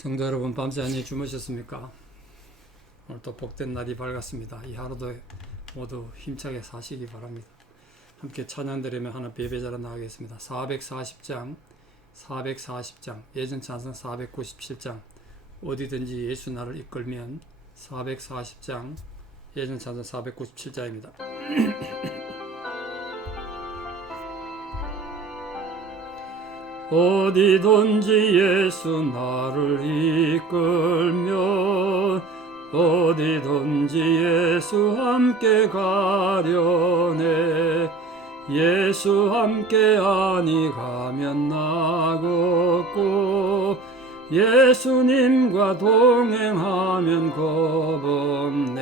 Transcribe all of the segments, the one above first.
성도 여러분, 밤새 안녕히 주무셨습니까? 오늘 또 복된 날이 밝았습니다. 이 하루도 모두 힘차게 사시기 바랍니다. 함께 찬양 드리며 하나 예배자로 나가겠습니다. 440장 예전 찬송 497장 어디든지 예수 나를 이끌면 440장 예전 찬송 497장입니다. 어디든지 예수 나를 이끌면 어디든지 예수 함께 가려네. 예수 함께 아니 가면 나 걷고 예수님과 동행하면 겁없네.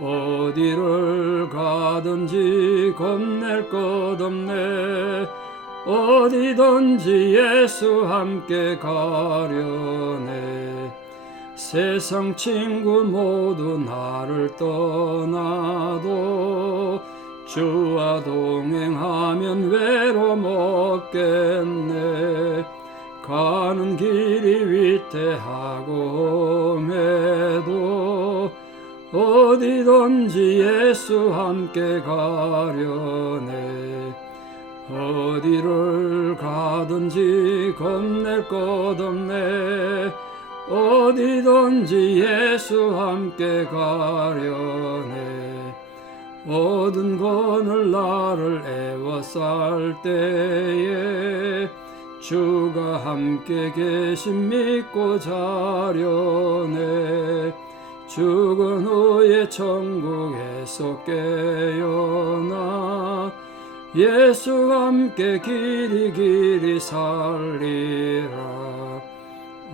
어디를 가든지 겁낼 것 없네. 어디든지 예수 함께 가려네. 세상 친구 모두 나를 떠나도 주와 동행하면 외로움 없겠네. 가는 길이 위태하고 험해도 어디든지 예수 함께 가려네. 어디를 가든지 겁낼 것 없네. 어디든지 예수 함께 가려네. 모든 것을 나를 애워쌀 때에 주가 함께 계심 믿고 자려네. 죽은 후에 천국에서 깨어나 예수와 함께 길이 살리라.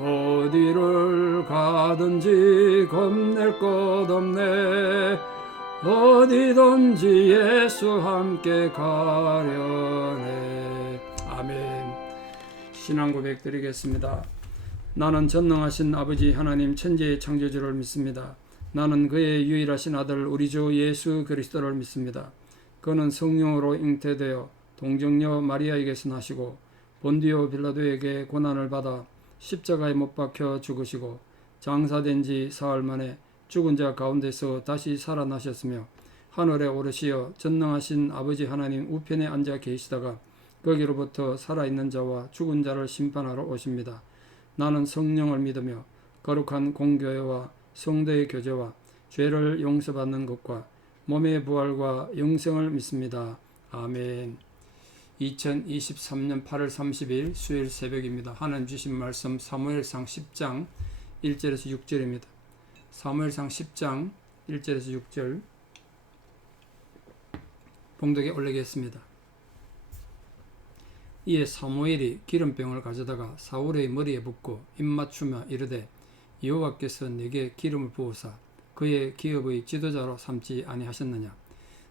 어디를 가든지 겁낼 것 없네. 어디든지 예수 함께 가려네. 아멘. 신앙 고백 드리겠습니다. 나는 전능하신 아버지 하나님 천지의 창조주를 믿습니다. 나는 그의 유일하신 아들 우리 주 예수 그리스도를 믿습니다. 그는 성령으로 잉태되어 동정녀 마리아에게서 나시고 본디오 빌라도에게 고난을 받아 십자가에 못 박혀 죽으시고 장사된 지 사흘 만에 죽은 자 가운데서 다시 살아나셨으며 하늘에 오르시어 전능하신 아버지 하나님 우편에 앉아 계시다가 거기로부터 살아있는 자와 죽은 자를 심판하러 오십니다. 나는 성령을 믿으며 거룩한 공교회와 성도의 교제와 죄를 용서받는 것과 몸의 부활과 영생을 믿습니다. 아멘. 2023년 8월 30일 수요일 새벽입니다. 하나님 주신 말씀 사무엘상 10장 1절에서 6절입니다. 사무엘상 10장 1절에서 6절 봉독에 올리겠습니다. 이에 사무엘이 기름병을 가져다가 사울의 머리에 붓고 입맞추며 이르되 여호와께서 내게 기름을 부으사 그의 기업의 지도자로 삼지 아니하셨느냐.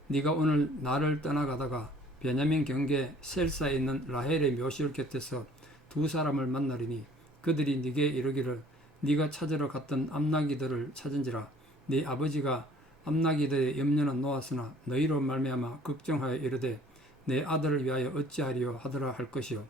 네가 오늘 나를 떠나가다가 베냐민 경계 셀사에 있는 라헬의 묘실 곁에서 두 사람을 만나리니 그들이 네게 이르기를 네가 찾으러 갔던 암나기들을 찾은지라. 네 아버지가 암나기들의 염려는 놓았으나 너희로 말미암아 걱정하여 이르되 내 아들을 위하여 어찌하리요 하더라 할 것이요.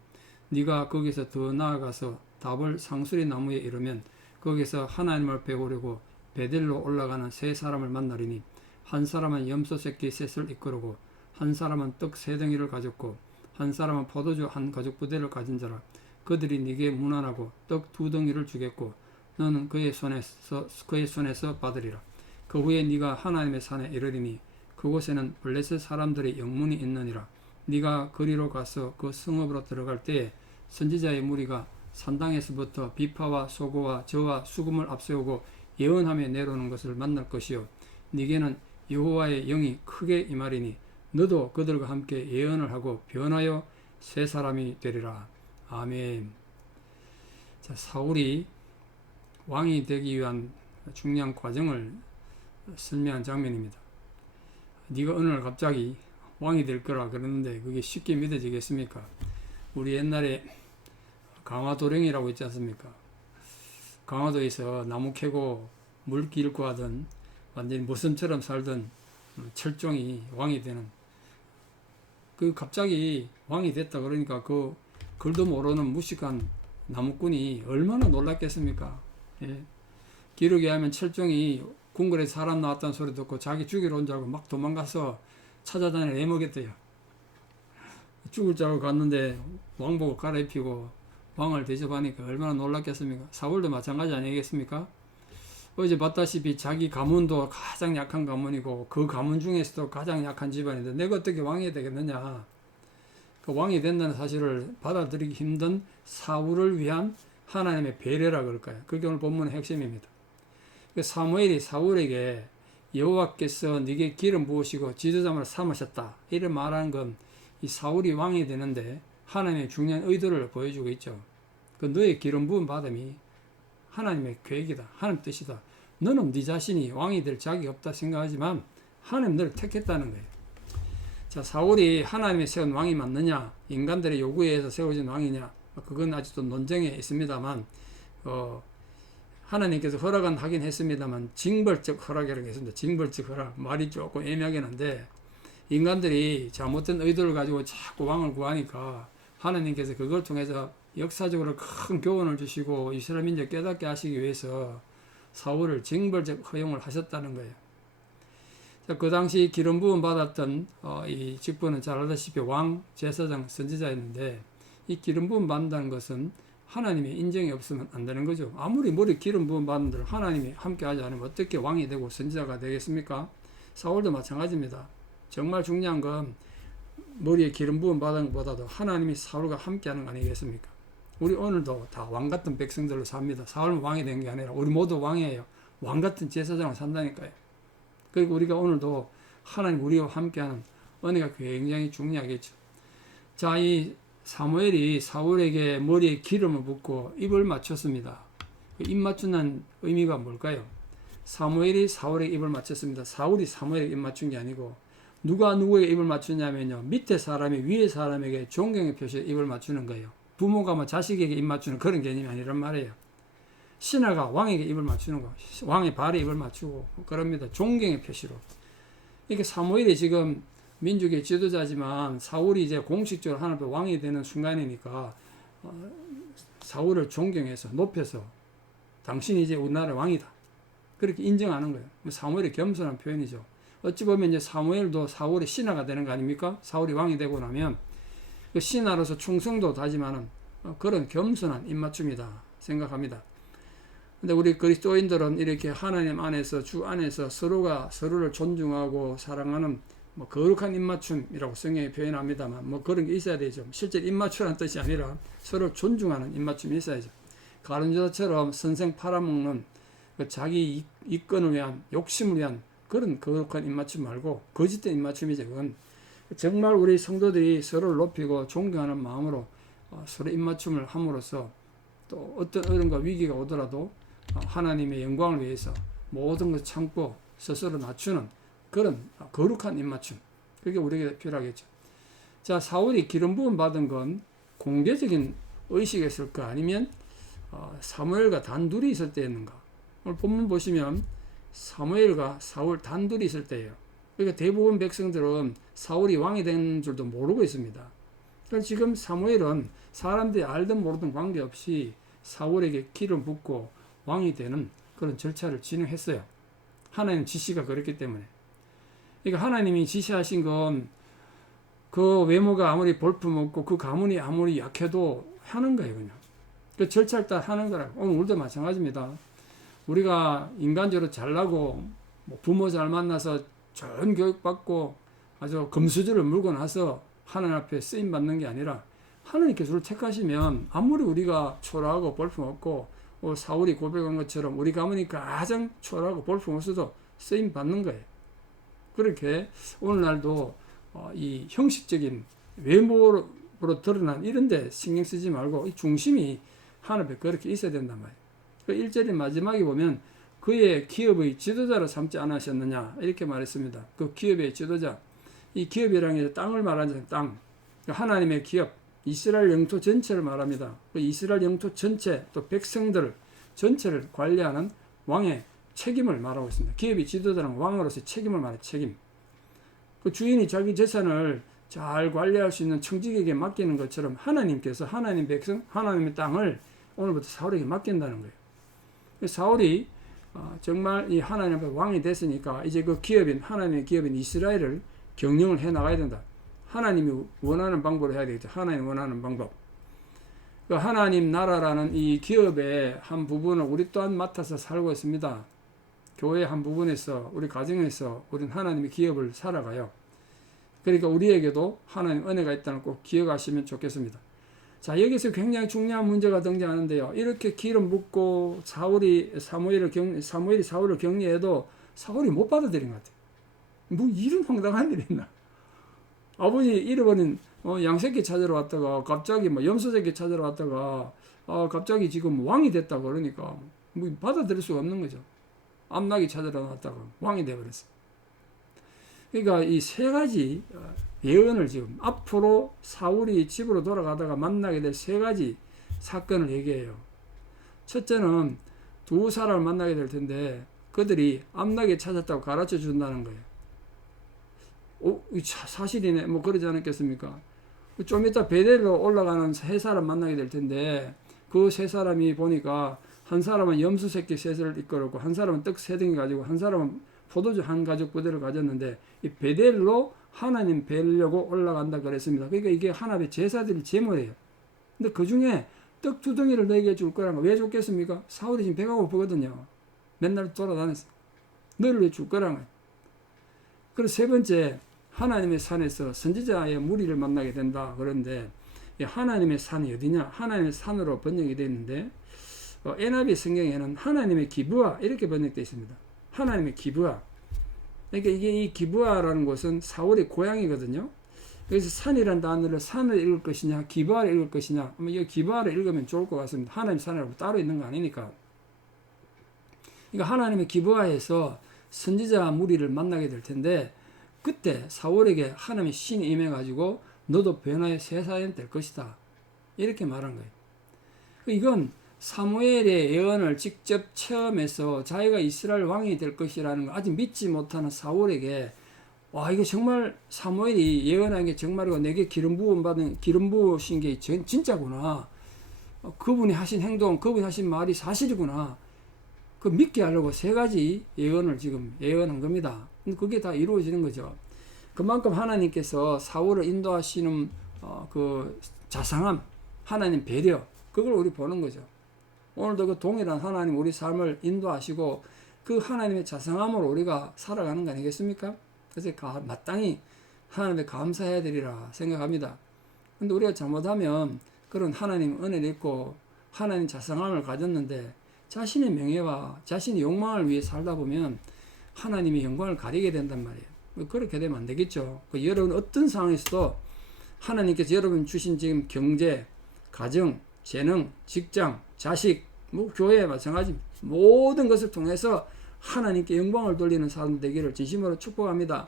네가 거기서 더 나아가서 답을 상수리 나무에 이르면 거기서 하나님을 배우려고 베델로 올라가는 세 사람을 만나리니 한 사람은 염소 새끼 셋을 이끌고 한 사람은 떡 세 덩이를 가졌고 한 사람은 포도주 한 가죽 부대를 가진 자라. 그들이 네게 문안하고 떡 두 덩이를 주겠고 너는 그의 손에서 받으리라. 그 후에 네가 하나님의 산에 이르리니 그곳에는 블레셋 사람들의 영문이 있느니라. 네가 거리로 가서 그 성읍으로 들어갈 때에 선지자의 무리가 산당에서부터 비파와 소고와 저와 수금을 앞세우고 예언하며 내려오는 것을 만날 것이요. 네게는 여호와의 영이 크게 임하리니 너도 그들과 함께 예언을 하고 변하여 새 사람이 되리라. 아멘. 자, 사울이 왕이 되기 위한 중요한 과정을 설명한 장면입니다. 네가 어느 날 갑자기 왕이 될 거라 그러는데 그게 쉽게 믿어지겠습니까? 우리 옛날에 강화도령이라고 있지 않습니까? 강화도에서 나무 캐고 물 길고 하던 완전히 모섬처럼 살던 철종이 왕이 되는, 그 갑자기 왕이 됐다 그러니까 그 글도 모르는 무식한 나무꾼이 얼마나 놀랐겠습니까? 예. 기록에 하면 철종이 궁궐에 사람 나왔다는 소리 듣고 자기 죽이러 온 줄 알고 막 도망가서 찾아다니는 애먹였대요. 죽을 줄 알고 갔는데 왕복을 갈아입히고 왕을 대접하니까 얼마나 놀랐겠습니까? 사울도 마찬가지 아니겠습니까? 어제 봤다시피 자기 가문도 가장 약한 가문이고 그 가문 중에서도 가장 약한 집안인데 내가 어떻게 왕이 되겠느냐. 그 왕이 된다는 사실을 받아들이기 힘든 사울을 위한 하나님의 배려라 그럴까요? 그게 오늘 본문의 핵심입니다. 사무엘이 사울에게 여호와께서 네게 기름 부으시고 지도자로 삼으셨다 이런 말하는 건 이 사울이 왕이 되는데 하나님의 중요한 의도를 보여주고 있죠. 그 너의 기름 부음 받음이 하나님의 계획이다. 하나님 뜻이다. 너는 네 자신이 왕이 될 자격이 없다 생각하지만 하나님 너를 택했다는 거예요. 자, 사울이 하나님의 세운 왕이 맞느냐, 인간들의 요구에 의해서 세워진 왕이냐, 그건 아직도 논쟁에 있습니다만 하나님께서 허락은 하긴 했습니다만 징벌적 허락이라고 했습니다. 징벌적 허락, 말이 조금 애매하긴 한데 인간들이 잘못된 의도를 가지고 자꾸 왕을 구하니까 하나님께서 그걸 통해서 역사적으로 큰 교훈을 주시고 이스라엘 민족 깨닫게 하시기 위해서 사울을 징벌적 허용을 하셨다는 거예요. 자, 그 당시 기름 부음 받았던 이 직분은 잘 알다시피 왕, 제사장, 선지자였는데 이 기름 부음 받는다는 것은 하나님의 인정이 없으면 안 되는 거죠. 아무리 머리 기름 부음 받는들 하나님이 함께 하지 않으면 어떻게 왕이 되고 선지자가 되겠습니까? 사울도 마찬가지입니다. 정말 중요한 건 머리에 기름 부음 받은 것보다도 하나님이 사울과 함께 하는 거 아니겠습니까? 우리 오늘도 다 왕 같은 백성들로 삽니다. 사울은 왕이 된 게 아니라 우리 모두 왕이에요. 왕 같은 제사장을 산다니까요. 그리고 우리가 오늘도 하나님 우리와 함께하는 은혜가 굉장히 중요하겠죠. 자, 이 사무엘이 사울에게 머리에 기름을 붓고 입을 맞췄습니다. 입 맞추는 의미가 뭘까요? 사무엘이 사울에게 입을 맞췄습니다. 사울이 사무엘에게 입 맞춘 게 아니고 누가 누구에게 입을 맞추냐면요. 밑에 사람이 위에 사람에게 존경의 표시에 입을 맞추는 거예요. 부모가 뭐 자식에게 입 맞추는 그런 개념이 아니란 말이에요. 신하가 왕에게 입을 맞추는 거, 왕의 발에 입을 맞추고 그럽니다. 존경의 표시로. 이게 사무엘이 지금 민족의 지도자지만 사울이 이제 공식적으로 하나님 왕이 되는 순간이니까 사울을 존경해서 높여서 당신이 이제 우리나라 왕이다. 그렇게 인정하는 거예요. 사무엘의 겸손한 표현이죠. 어찌 보면 이제 사무엘도 사울의 신하가 되는 거 아닙니까? 사울이 왕이 되고 나면 그 신하로서 충성도 다짐하는 그런 겸손한 입맞춤이다 생각합니다. 근데 우리 그리스도인들은 이렇게 하나님 안에서 주 안에서 서로가 서로를 존중하고 사랑하는 뭐 거룩한 입맞춤이라고 성경에 표현합니다만 뭐 그런 게 있어야 되죠. 실제 입맞추라는 뜻이 아니라 서로 존중하는 입맞춤이 있어야죠. 가룟유다처럼 선생 팔아먹는 그 자기 이권을 위한 욕심을 위한 그런 거룩한 입맞춤 말고 거짓된 입맞춤이죠. 그건 정말 우리 성도들이 서로를 높이고 존경하는 마음으로 서로 입맞춤을 함으로써 또 어떤 어려움과 위기가 오더라도 하나님의 영광을 위해서 모든 것을 참고 스스로 낮추는 그런 거룩한 입맞춤. 그게 우리에게 필요하겠죠. 자, 사울이 기름 부음 받은 건 공개적인 의식이었을까 아니면 사무엘과 단둘이 있을 때였는가? 오늘 본문 보시면 사무엘과 사울 단둘이 있을 때예요. 그러니까 대부분 백성들은 사울이 왕이 된 줄도 모르고 있습니다. 그러니까 지금 사무엘은 사람들이 알든 모르든 관계없이 사울에게 기름 붓고 왕이 되는 그런 절차를 진행했어요. 하나님 지시가 그렇기 때문에. 그러니까 하나님이 지시하신 건 그 외모가 아무리 볼품없고 그 가문이 아무리 약해도 하는 거예요. 그냥. 그 절차를 따라 하는 거라고. 오늘 우리도 마찬가지입니다. 우리가 인간적으로 잘나고 부모 잘 만나서 좋은 교육 받고 아주 금수저를 물고 나서 하나님 앞에 쓰임 받는 게 아니라 하나님께서 우리를 택하시면 아무리 우리가 초라하고 볼품없고 사울이 고백한 것처럼 우리 가문이 가장 초라하고 볼품없어도 쓰임 받는 거예요. 그렇게 오늘날도 이 형식적인 외모로 드러난 이런 데 신경 쓰지 말고 이 중심이 하나님 앞에 그렇게 있어야 된단 말이에요. 그 1절의 마지막에 보면 그의 기업의 지도자로 삼지 않으셨느냐 이렇게 말했습니다. 그 기업의 지도자. 이 기업이라는 게 땅을 말하는 땅. 하나님의 기업. 이스라엘 영토 전체를 말합니다. 그 이스라엘 영토 전체 또 백성들 전체를 관리하는 왕의 책임을 말하고 있습니다. 기업의 지도자는 왕으로서의 책임을 말해요. 책임. 그 주인이 자기 재산을 잘 관리할 수 있는 청직에게 맡기는 것처럼 하나님께서 하나님 백성, 하나님의 땅을 오늘부터 사울에게 맡긴다는 거예요. 사울이 정말 이 하나님 앞에 왕이 됐으니까 이제 그 기업인 하나님의 기업인 이스라엘을 경영을 해 나가야 된다. 하나님이 원하는 방법으로 해야 되겠죠. 하나님 원하는 방법. 그 하나님 나라라는 이 기업의 한 부분을 우리 또한 맡아서 살고 있습니다. 교회 한 부분에서 우리 가정에서 우리는 하나님의 기업을 살아가요. 그러니까 우리에게도 하나님 은혜가 있다는 걸 꼭 기억하시면 좋겠습니다. 자, 여기서 굉장히 중요한 문제가 등장하는데요. 이렇게 기름 붓고 사울이 사울을 격리해도 사울이 못 받아들인 것 같아요. 뭐 이런 황당한 일이 있나? 아버지 잃어버린 양새끼 찾으러 왔다가 갑자기 뭐 염소새끼 찾으러 왔다가 갑자기 지금 왕이 됐다 그러니까 뭐 받아들일 수가 없는 거죠. 암나기 찾으러 왔다가 왕이 돼버렸어. 그러니까 이 세 가지 예언을 지금 앞으로 사울이 집으로 돌아가다가 만나게 될 세 가지 사건을 얘기해요. 첫째는 두 사람을 만나게 될 텐데 그들이 암나게 찾았다고 가르쳐 준다는 거예요. 사실이네. 뭐 그러지 않았겠습니까? 좀 이따 베델로 올라가는 세 사람 만나게 될 텐데 그 세 사람이 보니까 한 사람은 염소 새끼 셋을 이끌었고 한 사람은 떡 세 덩이 가지고 한 사람은 포도주 한 가죽 부대를 가졌는데 이 베델로 하나님 뵈려고 올라간다 그랬습니다. 그러니까 이게 하나님의 제사들이 제물이에요. 근데 그 중에 떡 두 덩이를 내게 줄 거라는 거 왜 줬겠습니까? 사울이 지금 배가 고프거든요. 맨날 돌아다녔어. 너를 왜 줄 거라는 거예요. 그리고 세 번째, 하나님의 산에서 선지자의 무리를 만나게 된다. 그런데 하나님의 산이 어디냐? 하나님의 산으로 번역이 되어 있는데 NIV 성경에는 하나님의 기브아 이렇게 번역되어 있습니다. 하나님의 기브아. 그러니까 이게 이 기브아라는 곳은 사울의 고향이거든요. 그래서 산이라는 단어를 산을 읽을 것이냐, 기브아를 읽을 것이냐. 이 기브아를 읽으면 좋을 것 같습니다. 하나님 산이라고 따로 있는 거 아니니까. 그러니까 하나님의 기브아에서 선지자 무리를 만나게 될 텐데 그때 사울에게 하나님의 신이 임해가지고 너도 변화의 세사연 될 것이다. 이렇게 말한 거예요. 이건 사무엘의 예언을 직접 체험해서 자기가 이스라엘 왕이 될 것이라는 걸 아직 믿지 못하는 사울에게 와 이거 정말 사무엘이 예언한 게 정말이고 내게 기름 부으신 게 진짜구나. 그분이 하신 행동, 그분이 하신 말이 사실이구나. 그 믿게 하려고 세 가지 예언을 지금 예언한 겁니다. 그게 다 이루어지는 거죠. 그만큼 하나님께서 사울을 인도하시는 그 자상함, 하나님 배려, 그걸 우리 보는 거죠. 오늘도 그 동일한 하나님 우리 삶을 인도하시고 그 하나님의 자상함으로 우리가 살아가는 거 아니겠습니까? 그래서 마땅히 하나님께 감사해야 되리라 생각합니다. 근데 우리가 잘못하면 그런 하나님 은혜를 입고 하나님 자상함을 가졌는데 자신의 명예와 자신의 욕망을 위해 살다 보면 하나님의 영광을 가리게 된단 말이에요. 그렇게 되면 안 되겠죠. 여러분 어떤 상황에서도 하나님께서 여러분 주신 지금 경제, 가정, 재능, 직장, 자식, 뭐 교회 마찬가지 모든 것을 통해서 하나님께 영광을 돌리는 사람 되기를 진심으로 축복합니다.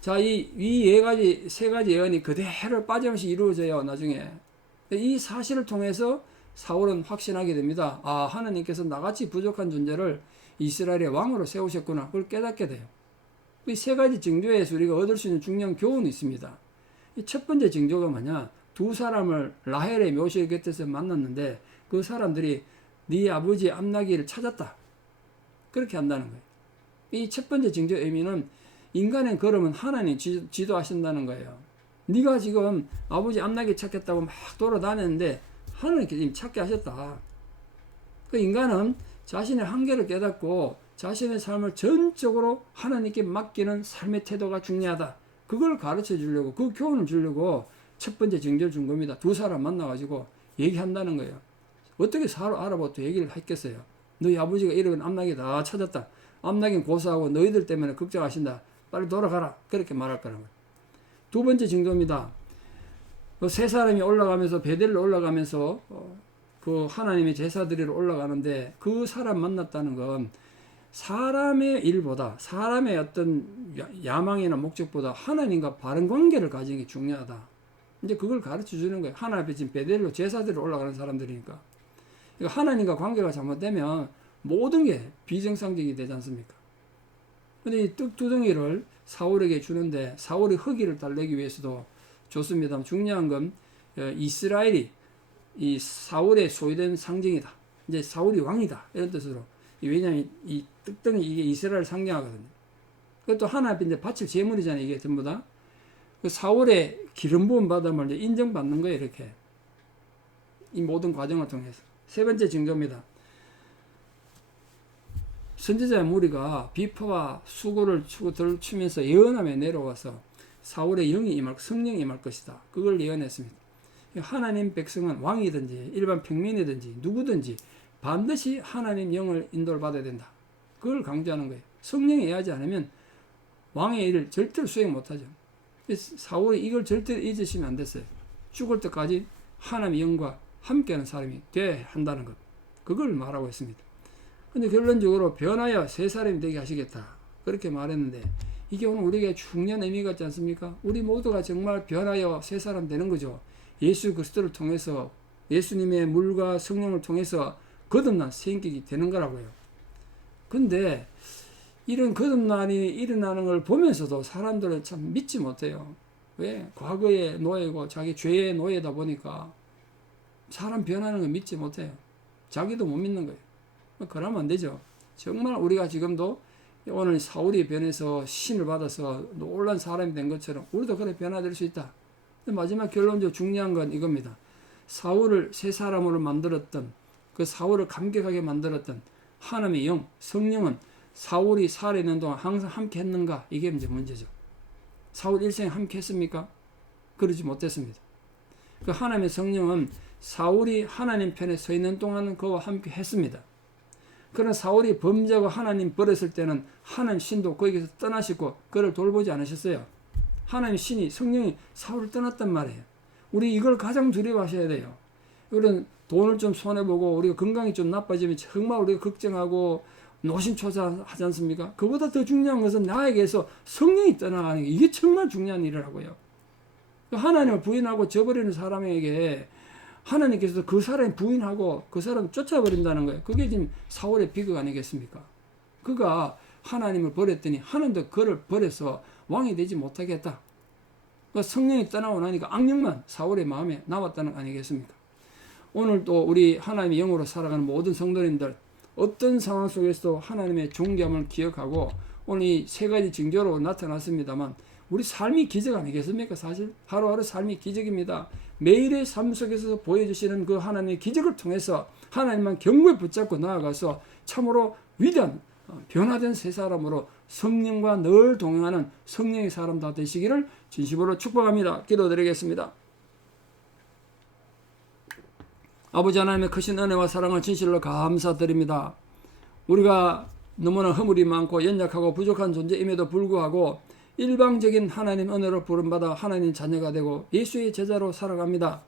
자, 세 가지 예언이 그대로 빠짐없이 이루어져요. 나중에 이 사실을 통해서 사울은 확신하게 됩니다. 아, 하나님께서 나같이 부족한 존재를 이스라엘의 왕으로 세우셨구나. 그걸 깨닫게 돼요. 이 세 가지 징조에서 우리가 얻을 수 있는 중요한 교훈이 있습니다. 이 첫 번째 징조가 뭐냐? 두 사람을 라헬의 묘실 곁에서 만났는데 그 사람들이 네 아버지 암나기를 찾았다. 그렇게 한다는 거예요. 이 첫 번째 징조의 의미는 인간의 걸음은 하나님 지도하신다는 거예요. 네가 지금 아버지 암나기 찾겠다고 막 돌아다녔는데 하나님께 지금 찾게 하셨다. 그 인간은 자신의 한계를 깨닫고 자신의 삶을 전적으로 하나님께 맡기는 삶의 태도가 중요하다. 그걸 가르쳐 주려고, 그 교훈을 주려고 첫 번째 징조를 준 겁니다. 두 사람 만나가지고 얘기한다는 거예요. 어떻게 알아보고 또 얘기를 했겠어요. 너희 아버지가 이런 암나기 다 찾았다. 암나기는 고사하고 너희들 때문에 걱정하신다. 빨리 돌아가라. 그렇게 말할 거라는 거예요. 두 번째 징조입니다. 세 사람이 올라가면서 베델로 올라가면서 그 하나님의 제사드리러 올라가는데 그 사람 만났다는 건 사람의 일보다 사람의 어떤 야망이나 목적보다 하나님과 바른 관계를 가지는 게 중요하다. 이제 그걸 가르쳐 주는 거예요. 하나님 앞에 지금 베델로 제사드리러 올라가는 사람들이니까. 그러니까 하나님과 관계가 잘못되면 모든 게 비정상적이 되지 않습니까? 근데 이 떡 두 덩이를 사울에게 주는데 사울이 허기를 달래기 위해서도 좋습니다. 중요한 건 이스라엘이 이 사울의 소유된 상징이다. 이제 사울이 왕이다. 이런 뜻으로. 왜냐하면 이 떡덩이 이게 이스라엘 상징하거든요. 그것도 하나 앞에 이제 바칠 제물이잖아요. 이게 전부 다. 그 사울의 기름 부음 받음을 이제 인정받는 거예요. 이렇게. 이 모든 과정을 통해서. 세 번째 징조입니다. 선지자의 무리가 비파와 수고를 치면서 예언함에 내려와서 사울의 영이 임할, 성령이 임할 것이다. 그걸 예언했습니다. 하나님 백성은 왕이든지 일반 평민이든지 누구든지 반드시 하나님 영을 인도를 받아야 된다. 그걸 강조하는 거예요. 성령이 임하지 않으면 왕의 일을 절대로 수행 못하죠. 사울이 이걸 절대로 잊으시면 안 됐어요. 죽을 때까지 하나님의 영과 함께하는 사람이 돼야 한다는 것. 그걸 말하고 있습니다. 근데 결론적으로 변하여 새 사람이 되게 하시겠다. 그렇게 말했는데 이게 오늘 우리에게 중요한 의미 같지 않습니까? 우리 모두가 정말 변하여 새 사람 되는 거죠. 예수 그리스도를 통해서 예수님의 물과 성령을 통해서 거듭난 새 인격이 되는 거라고요. 근데 이런 거듭난이 일어나는 걸 보면서도 사람들은 참 믿지 못해요. 왜? 과거의 노예고 자기 죄의 노예다 보니까 사람 변하는 걸 믿지 못해요. 자기도 못 믿는 거예요. 그러면 안 되죠. 정말 우리가 지금도 오늘 사울이 변해서 신을 받아서 놀란 사람이 된 것처럼 우리도 그래 변화될 수 있다. 마지막 결론적으로 중요한 건 이겁니다. 사울을 새 사람으로 만들었던 그 사울을 감격하게 만들었던 하나님의 영, 성령은 사울이 살아있는 동안 항상 함께 했는가? 이게 이제 문제죠. 사울 일생에 함께 했습니까? 그러지 못했습니다. 그 하나님의 성령은 사울이 하나님 편에 서 있는 동안은 그와 함께 했습니다. 그러나 사울이 범죄하고 하나님 버렸을 때는 하나님 신도 거기서 떠나시고 그를 돌보지 않으셨어요. 하나님 신이 성령이 사울을 떠났단 말이에요. 우리 이걸 가장 두려워하셔야 돼요. 이런 돈을 좀 손해보고 우리가 건강이 좀 나빠지면 정말 우리가 걱정하고 노심초사하지 않습니까? 그보다 더 중요한 것은 나에게서 성령이 떠나가는 게 이게 정말 중요한 일이라고요. 하나님을 부인하고 저버리는 사람에게 하나님께서 그 사람이 부인하고 그 사람을 쫓아버린다는 거예요. 그게 지금 사울의 비극 아니겠습니까? 그가 하나님을 버렸더니 하나님도 그를 버려서 왕이 되지 못하게 했다. 성령이 떠나고 나니까 악령만 사울의 마음에 남았다는 거 아니겠습니까? 오늘 또 우리 하나님의 영으로 살아가는 모든 성도님들 어떤 상황 속에서도 하나님의 존귀함을 기억하고 오늘 이 세 가지 징조로 나타났습니다만 우리 삶이 기적 아니겠습니까? 사실 하루하루 삶이 기적입니다. 매일의 삶 속에서 보여주시는 그 하나님의 기적을 통해서 하나님만 견고히 붙잡고 나아가서 참으로 위대한 변화된 새 사람으로 성령과 늘 동행하는 성령의 사람 다 되시기를 진심으로 축복합니다. 기도드리겠습니다. 아버지 하나님의 크신 은혜와 사랑을 진실로 감사드립니다. 우리가 너무나 허물이 많고 연약하고 부족한 존재임에도 불구하고 일방적인 하나님 은혜로 부름받아 하나님 자녀가 되고 예수의 제자로 살아갑니다.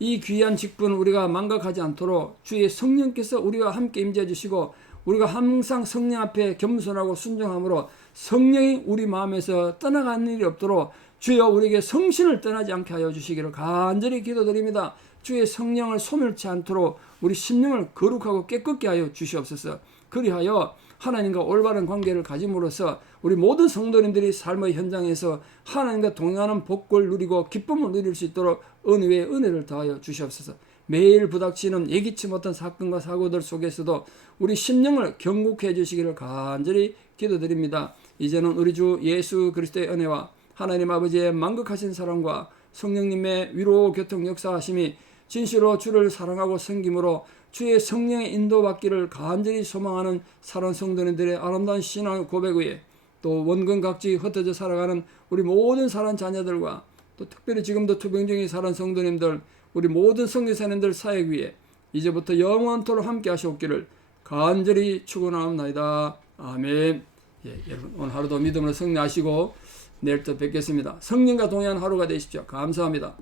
이 귀한 직분 우리가 망각하지 않도록 주의 성령께서 우리와 함께 임재해 주시고 우리가 항상 성령 앞에 겸손하고 순종함으로 성령이 우리 마음에서 떠나가는 일이 없도록 주여 우리에게 성신을 떠나지 않게 하여 주시기를 간절히 기도드립니다. 주의 성령을 소멸치 않도록 우리 심령을 거룩하고 깨끗게 하여 주시옵소서. 그리하여 하나님과 올바른 관계를 가짐으로써 우리 모든 성도님들이 삶의 현장에서 하나님과 동행하는 복을 누리고 기쁨을 누릴 수 있도록 은혜의 은혜를 더하여 주시옵소서. 매일 부닥치는 예기치 못한 사건과 사고들 속에서도 우리 심령을 경고해 주시기를 간절히 기도드립니다. 이제는 우리 주 예수 그리스도의 은혜와 하나님 아버지의 만극하신 사랑과 성령님의 위로 교통 역사하심이 진실로 주를 사랑하고 섬김으로 주의 성령의 인도받기를 간절히 소망하는 사랑 성도님들의 아름다운 신앙 고백 위에 또 원근 각지 흩어져 살아가는 우리 모든 사랑 자녀들과 또 특별히 지금도 투병 중인 사랑 성도님들 우리 모든 선교사님들 사역 위에 이제부터 영원토록 함께 하시옵기를 간절히 축원하옵나이다. 아멘. 여러분 오늘 하루도 믿음으로 승리하시고 내일 또 뵙겠습니다. 성령과 동행한 하루가 되십시오. 감사합니다.